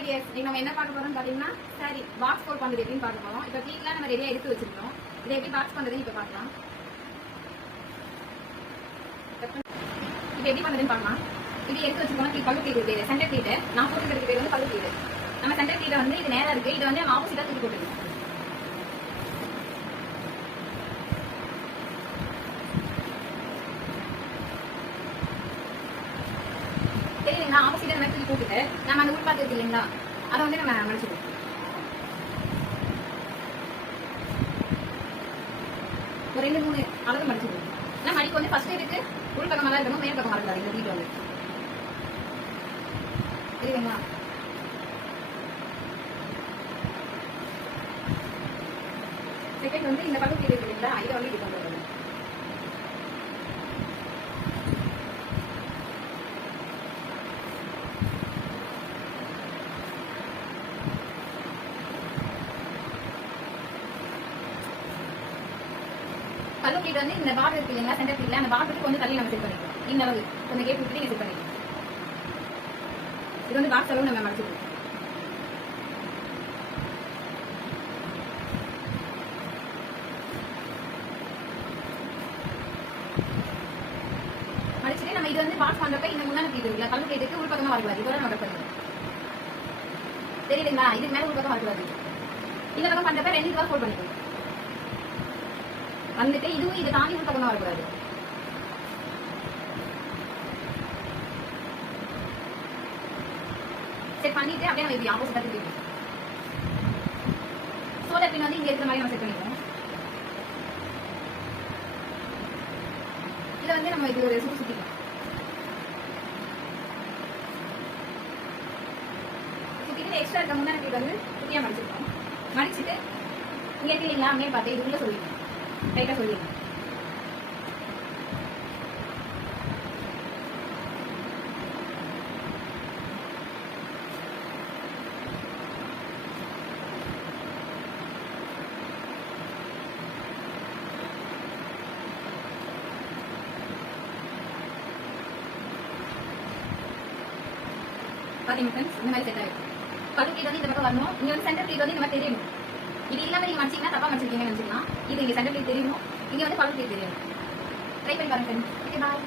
Hi tears, இன்னைக்கு நம்ம என்ன பார்க்க போறோம்னு பாத்தீங்கன்னா சாரி பாக்ஸ் ஃபோல்ட் பண்றது எப்படின்னு பார்க்க போறோம். இப்போ ப்ளீட்லாம் நம்ம ரெடியா எடுத்து வச்சிருக்கோம். இதை எப்படி பாக்ஸ் பண்றதுன்னு இப்போ பார்க்கலாம். இப்போ எப்படி பண்றதுன்னு பார்க்கலாம். இது எடுத்து வச்சிருக்கோம். இது பல்லு ப்ளீட் பேரு, சென்டர் ப்ளீட். நான் போட்டுக்கிறது பேர் வந்து பல்லு ப்ளீட். நம்ம சென்டர் ப்ளீட் வந்து இது நேரா இருக்கு, இது வந்து நம்ம ஆப்போசிட்டா தூக்கி போட்டுருக்கோம். தெரியுங்களா, ஆப்போசிட்டா நம்ம தூக்கி போட்டுட்டு நம்ம அந்த உள் பார்த்து இருக்கு இல்லைங்களா, அதை வந்து நம்ம மடிச்சுக்கணும். ஒரு 2-3 அளவு மடிச்சுக்கணும். ஆனால் மடிக்கு வந்து ஃபர்ஸ்ட் இதுக்கு உள் பக்கமாக தான் இருக்கணும், மேல் பக்கமாக இருக்காது. இந்த வீட்டு வந்து தெரியுங்களா. செகண்ட் வந்து இந்த பக்கம் கீழே இருக்கு இல்லைங்களா, இதை வந்து இது பண்ணுறது. பல்லு ப்ளீட் வந்து இந்த பார்டர் இருக்கு இல்லைங்களா, சென்டர் ப்ளீட்ல அந்த பார்டருக்கு கொஞ்சம் தள்ளி நம்ம செட் பண்ணிக்கலாம். இந்த அளவு கொஞ்சம் கேப் விட்டு நீங்க செட் பண்ணிக்கலாம். இது வந்து பாக்ஸ் அளவு நம்ம மடிச்சுக்கலாம். மடிச்சுட்டு நம்ம இது வந்து பாக்ஸ் பண்றப்ப இந்த முன்னாடி ப்ளீட் இருக்குல்ல, பல்லு ப்ளீட்டுக்கு உள் பக்கமா வரக்கூடாது. இதோட நம்ம பண்ணுவோம். தெரியுதுங்களா, இதுக்கு மேல உள் பக்கம் வரக்கூடாது. இந்த பக்கம் பண்றப்ப 2 இதுவா ஃபோல்ட் பண்ணிக்கணும். வந்துட்டு இதுவும் இதை தாண்டி உள் பக்கமா வரக்கூடாது. செட் பண்ணிட்டு அப்படியே நம்ம இப்படி ஆப்போசிட்டா திருப்பி சோல்டர் பின் வந்து இங்க இருக்கிற மாதிரி நம்ம செட் பண்ணிடுவோம். இதை வந்து நம்ம இது ஒரு சுத்திக்கலாம். சுத்திட்டு எக்ஸ்ட்ரா இருக்க முன்னாடி இது வந்து குட்டியா மடிச்சிருக்கோம். மடிச்சுட்டு இங்க இருக்கு இல்லைங்களா, மேல் பார்த்து இது உள்ள சொல்லிடணும். ரைட்டா சொல்லிடணும். பாத்தீங்க ஃப்ரெண்ட்ஸ், இந்த மாதிரி செட் ஆயிடும். பல்லு ப்ளீட் வந்து இந்த பக்கம் வரணும். இங்க வந்து சென்டர் ப்ளீட் வந்து இந்த மாதிரி தெரியணும். இது இல்லாம நீங்க மடிச்சீங்கன்னா தப்பா மடிச்சிருக்கீங்கன்னு நினைச்சுக்கலாம். இது இங்க சென்டர் ப்ளீட் தெரியணும், இங்க வந்து பல்லு ப்ளீட் தெரியணும். ட்ரை பண்ணி பாருங்க ஃப்ரெண்ட்ஸ். ஓகே, பாய்.